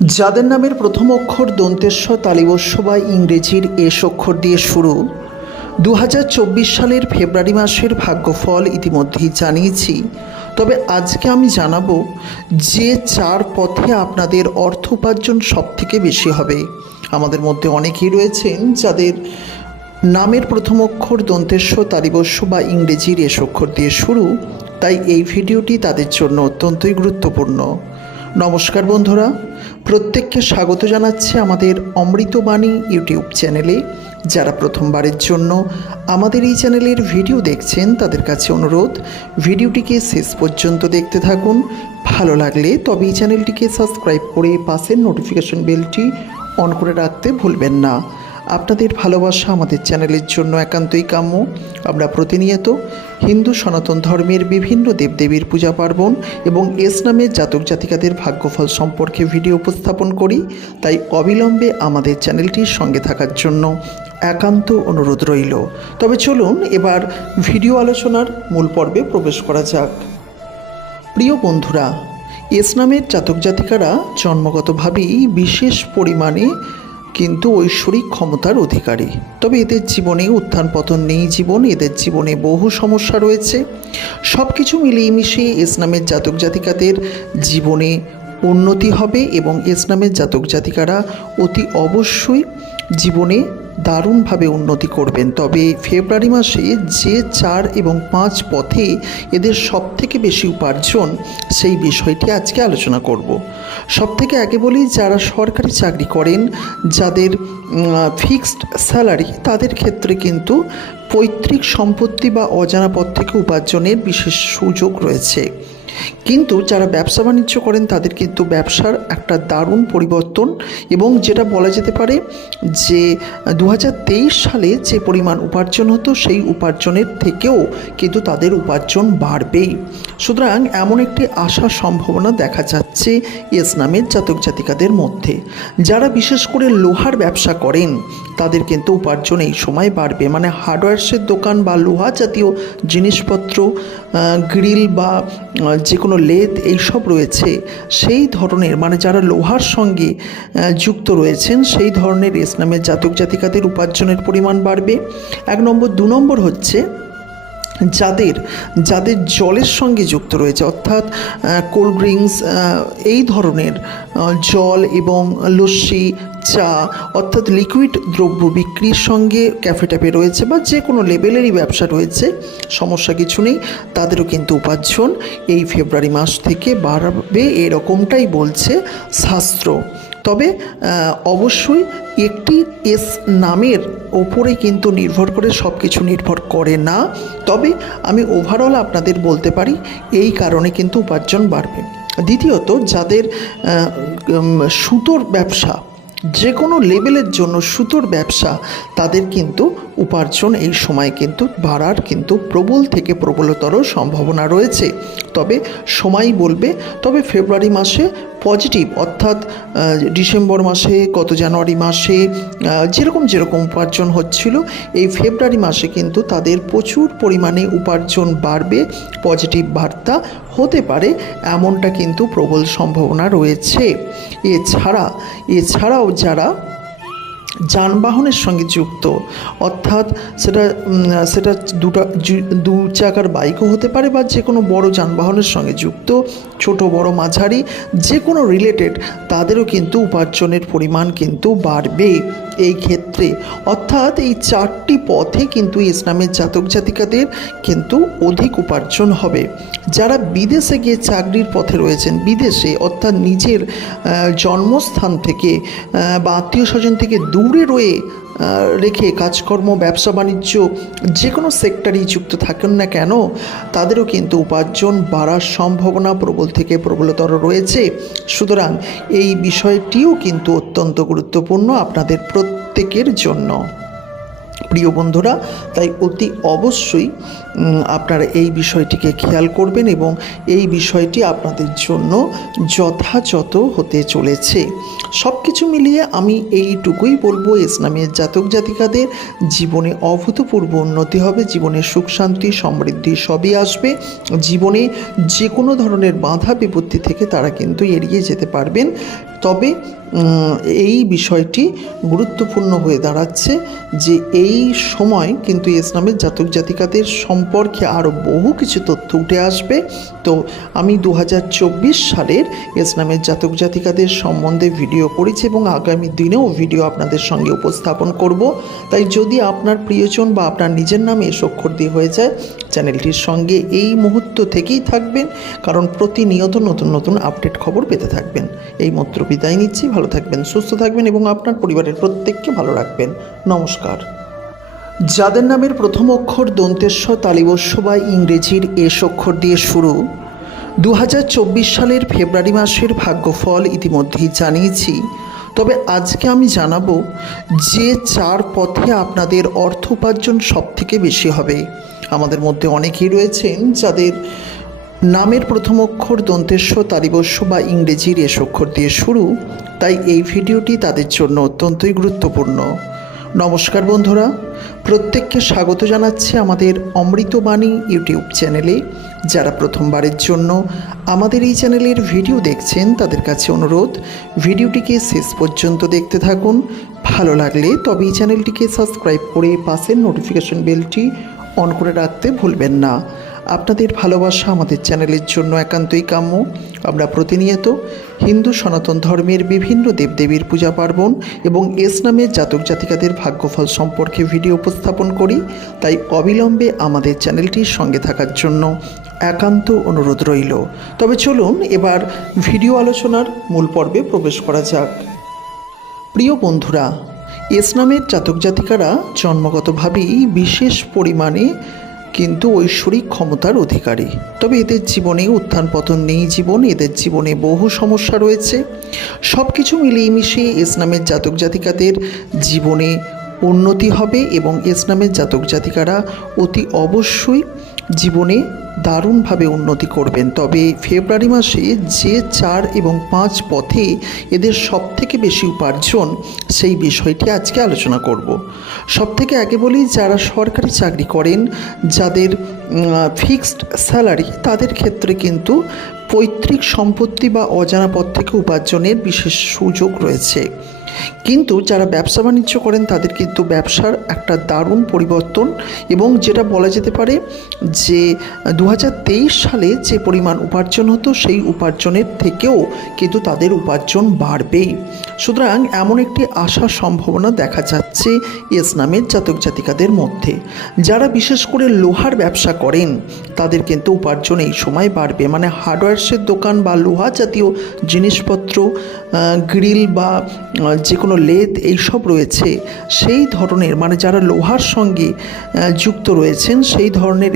যাদের নামের প্রথম অক্ষর দন্তেস্ব তালিবস্য বা ইংরেজির এস অক্ষর দিয়ে শুরু, 2024 সালের ফেব্রুয়ারি মাসের ভাগ্যফল ইতিমধ্যেই জানিয়েছি। তবে আজকে আমি জানাবো যে 4 পথে আপনাদের অর্থ উপার্জন সবথেকে বেশি হবে। আমাদের মধ্যে অনেকেই রয়েছেন যাদের নামের প্রথম অক্ষর দন্তেস্ব তালিবস্য বা ইংরেজির এস অক্ষর দিয়ে শুরু, তাই এই ভিডিওটি তাদের জন্য অত্যন্তই গুরুত্বপূর্ণ। নমস্কার বন্ধুরা, প্রত্যেককে স্বাগত জানাচ্ছি আমাদের অমৃতবাণী ইউটিউব চ্যানেলে। যারা প্রথমবারের জন্য আমাদের এই চ্যানেলের ভিডিও দেখছেন তাদের কাছে অনুরোধ, ভিডিওটিকে শেষ পর্যন্ত দেখতে থাকুন। ভালো লাগলে তবে এই চ্যানেলটিকে সাবস্ক্রাইব করে পাশের নোটিফিকেশন বেলটি অন করে রাখতে ভুলবেন না। আপনাদের ভালোবাসা আমাদের চ্যানেলের জন্য একান্তই কাম্য। আমরা প্রতিনিয়ত হিন্দু সনাতন ধর্মের বিভিন্ন দেবদেবীর পূজা পার্বণ এবং এস নামের জাতক জাতিকাদের ভাগ্যফল সম্পর্কে ভিডিও উপস্থাপন করি, তাই অবিলম্বে আমাদের চ্যানেলটির সঙ্গে থাকার জন্য একান্ত অনুরোধ রইল। তবে চলুন এবার ভিডিও আলোচনার মূল পর্বে প্রবেশ করা যাক। প্রিয় বন্ধুরা, এস নামের জাতক জাতিকারা জন্মগতভাবেই বিশেষ পরিমাণে কিন্তু ঐশ্বরিক ক্ষমতার অধিকারী। তবে এদের জীবনে উত্থান পতন নেই জীবন, এদের জীবনে বহু সমস্যা রয়েছে। সব কিছু মিলিয়ে মিশিয়ে এস নামের জাতক জাতিকাদের জীবনে উন্নতি হবে এবং এস নামের জাতক জাতিকারা অতি অবশ্যই জীবনে দারুণভাবে উন্নতি করবেন। তবে ফেব্রুয়ারি মাসে যে 4 এবং 5 পথে এদের সবথেকে বেশি উপার্জন, সেই বিষয়টি আজকে আলোচনা করব। সবথেকে আগে বলি, যারা সরকারি চাকরি করেন, যাদের ফিক্সড স্যালারি, তাদের ক্ষেত্রে কিন্তু পৈতৃক সম্পত্তি বা অজানা পথ থেকে উপার্জনের বিশেষ সুযোগ রয়েছে। কিন্তু যারা ব্যবসা বাণিজ্য করেন তাদের কিন্তু ব্যবসার একটা দারুণ পরিবর্তন, এবং যেটা বলা যেতে পারে যে 2023 সালে যে পরিমাণ উপার্জন হতো সেই উপার্জনের থেকেও কিন্তু তাদের উপার্জন বাড়বেই। সুতরাং এমন একটি আশার সম্ভাবনা দেখা যাচ্ছে এস নামের জাতক জাতিকাদের মধ্যে। যারা বিশেষ করে লোহার ব্যবসা করেন তাদের কিন্তু উপার্জন এই সময় বাড়বে। মানে হার্ডওয়্যার্সের দোকান বা লোহা জাতীয় জিনিসপত্র, গ্রিল বা যে কোনো লেদ এইসব রয়েছে, সেই ধরনের মানে যারা লোহার সঙ্গে যুক্ত রয়েছেন সেই ধরনের এস নামের জাতক জাতিকাদের উপার্জনের পরিমাণ বাড়বে। 1 নম্বর। 2 নম্বর হচ্ছে যাদের জলের সঙ্গে যুক্ত রয়েছে, অর্থাৎ কোল্ড ড্রিঙ্কস, এই ধরনের জল এবং লস্যি, চা, অর্থাৎ লিকুইড দ্রব্য বিক্রির সঙ্গে ক্যাফে ট্যাফে রয়েছে বা যে কোনো লেভেলেরই ব্যবসা রয়েছে, সমস্যা কিছু নেই, তাদেরও কিন্তু উপার্জন এই ফেব্রুয়ারি মাস থেকে বাড়বে, এরকমটাই বলছে শাস্ত্র। তবে অবশ্যই একটি এস নামের ওপরে কিন্তু নির্ভর করে, সব কিছু নির্ভর করে না। তবে আমি ওভারঅল আপনাদের বলতে পারি এই কারণে কিন্তু উপার্জন বাড়বে। দ্বিতীয়ত, যাদের সুতোর ব্যবসা, যে কোনো লেভেলের জন্য সুতোর ব্যবসা, তাদের কিন্তু উপার্জন এই সময় কিন্তু বাড়ার কিন্তু প্রবল থেকে প্রবলতর সম্ভাবনা রয়েছে। তবে সময় বলবে। তবে ফেব্রুয়ারি মাসে পজিটিভ, অর্থাৎ ডিসেম্বর মাসে, গত জানুয়ারি মাসে যেরকম উপার্জন হচ্ছিল, এই ফেব্রুয়ারি মাসে কিন্তু তাদের প্রচুর পরিমাণে উপার্জন বাড়বে, পজিটিভ বার্তা হতে পারে, এমনটা কিন্তু প্রবল সম্ভাবনা রয়েছে। এছাড়াও যারা যানবাহনের সঙ্গে যুক্ত, অর্থাৎ সেটা 2 চাকার বাইকও হতে পারে বা যে কোনো বড় যানবাহনের সঙ্গে যুক্ত, ছোট বড় মাঝারি যে কোনো রিলেটেড, তাদেরও কিন্তু উপার্জনের পরিমাণ কিন্তু বাড়বে এই ক্ষেত্রে। অর্থাৎ এই 4টি পথে কিন্তু এস নামের জাতক জাতিকাদের কিন্তু অধিক উপার্জন হবে। যারা বিদেশে গিয়ে চাকরির পথে রয়েছেন, বিদেশে অর্থাৎ নিজের জন্মস্থান থেকে বা আত্মীয় স্বজন থেকে দূরে রেখে কাজকর্ম, ব্যবসা বাণিজ্য যে কোনো সেক্টরেই যুক্ত থাকেন না কেন, তাদেরও কিন্তু উপার্জন বাড়ার সম্ভাবনা প্রবল থেকে প্রবলতর রয়েছে। সুতরাং এই বিষয়টিও কিন্তু অত্যন্ত গুরুত্বপূর্ণ আপনাদের প্রত্যেকের জন্য। প্রিয় বন্ধুরা, তাই অতি অবশ্যই আপনারা এই বিষয়টিকে খেয়াল করবেন এবং এই বিষয়টি আপনাদের জন্য যথাযথ হতে চলেছে। সব কিছু মিলিয়ে আমি এইটুকুই বলবো, ইসলামের জাতক জাতিকাদের জীবনে অভূতপূর্ব উন্নতি হবে, জীবনে সুখ শান্তি সমৃদ্ধি সবই আসবে। জীবনে যে কোনো ধরনের বাধা বিপত্তি থেকে তারা কিন্তু এড়িয়ে যেতে পারবেন। তবে এই বিষয়টি গুরুত্বপূর্ণ হয়ে দাঁড়াচ্ছে যে এই সময় কিন্তু ইসলামের জাতক জাতিকাদের সম্পর্কে আরও বহু কিছু তথ্য উঠে আসবে। তো আমি 2024 সালের ইসলামের জাতক জাতিকাদের সম্বন্ধে ভিডিও করেছি এবং আগামী দিনেও ভিডিও আপনাদের সঙ্গে উপস্থাপন করব। তাই যদি আপনার প্রিয়জন বা আপনার নিজের নামে এস অক্ষর দিয়ে হয়ে যায়, চ্যানেলটির সঙ্গে এই মুহূর্ত থেকেই থাকবেন, কারণ প্রতিনিয়ত নতুন নতুন আপডেট খবর পেতে থাকবেন। এই মাত্র বিদায় নিচ্ছি। ভালো থাকবেন, সুস্থ থাকবেন এবং আপনার পরিবারের প্রত্যেককে ভালো রাখবেন। নমস্কার। যাদের নামের প্রথম অক্ষর দন্তেশ্ব তালিবস্য বা ইংরেজির এস অক্ষর দিয়ে শুরু, 2024 সালের ফেব্রুয়ারি মাসের ভাগ্যফল ইতিমধ্যেই জানিয়েছি। তবে আজকে আমি জানাবো যে 4 পথে আপনাদের অর্থ উপার্জন সবথেকে বেশি হবে। আমাদের মধ্যে অনেকেই রয়েছেন যাদের নামের প্রথম অক্ষর দন্তেশ্ব তালিবস্য বা ইংরেজির এস অক্ষর দিয়ে শুরু, তাই এই ভিডিওটি তাদের জন্য অত্যন্তই গুরুত্বপূর্ণ। নমস্কার বন্ধুরা, প্রত্যেককে স্বাগত জানাচ্ছি আমাদের অমৃতবাণী ইউটিউব চ্যানেলে। যারা প্রথমবারের জন্য আমাদের এই চ্যানেলের ভিডিও দেখছেন তাদের কাছে অনুরোধ, ভিডিওটিকে শেষ পর্যন্ত দেখতে থাকুন। ভালো লাগলে তবে এই চ্যানেলটিকে সাবস্ক্রাইব করে পাশের নোটিফিকেশন বেলটি অন করে রাখতে ভুলবেন না। আপনাদের ভালোবাসা আমাদের চ্যানেলের জন্য একান্তই কাম্য। আমরা প্রতিনিয়ত হিন্দু সনাতন ধর্মের বিভিন্ন দেবদেবীর পূজা পার্বণ এবং ইসলামের জাতক জাতিকাদের ভাগ্যফল সম্পর্কে ভিডিও উপস্থাপন করি। তাই অবিলম্বে আমাদের চ্যানেলটির সঙ্গে থাকার জন্য একান্ত অনুরোধ রইল। তবে চলুন এবার ভিডিও আলোচনার মূল পর্বে প্রবেশ করা যাক। প্রিয় বন্ধুরা, ইসলামের জাতক জাতিকারা জন্মগতভাবেই বিশেষ পরিমাণে কিন্তু ঐশ্বরিক ক্ষমতার অধিকারী। তবে এদের জীবনে উত্থান পতন নেই জীবন, এদের জীবনে বহু সমস্যা রয়েছে। সব কিছু মিলিয়ে মিশিয়ে ইসলামের জাতক জাতিকাদের জীবনে উন্নতি হবে এবং ইসলামের জাতক জাতিকারা অতি অবশ্যই জীবনে দারুণভাবে উন্নতি করবেন। তবে ফেব্রুয়ারি মাসে যে 4 এবং 5 পথে এদের সবথেকে বেশি উপার্জন, সেই বিষয়টি আজকে আলোচনা করব। সবথেকে আগে বলি, যারা সরকারি চাকরি করেন, যাদের ফিক্সড স্যালারি, তাদের ক্ষেত্রে কিন্তু পৈতৃক সম্পত্তি বা অজানা পথ থেকে উপার্জনের বিশেষ সুযোগ রয়েছে। কিন্তু যারা ব্যবসা বাণিজ্য করেন তাদের কিন্তু ব্যবসার একটা দারুণ পরিবর্তন, এবং যেটা বলা যেতে পারে যে 2023 সালে যে পরিমাণ উপার্জন হতো সেই উপার্জনের থেকেও কিন্তু তাদের উপার্জন বাড়বেই। সুতরাং এমন একটি আশার সম্ভাবনা দেখা যাচ্ছে ইসলামের জাতক জাতিকাদের মধ্যে। যারা বিশেষ করে লোহার ব্যবসা করেন তাদের কিন্তু উপার্জন এই সময় বাড়বে। মানে হার্ডওয়্যার্সের দোকান বা লোহা জাতীয় জিনিসপত্র, গ্রিল বা যে কোনো লেদ এইসব রয়েছে, সেই ধরনের, মানে যারা লোহার সঙ্গে যুক্ত রয়েছেন সেই ধরনের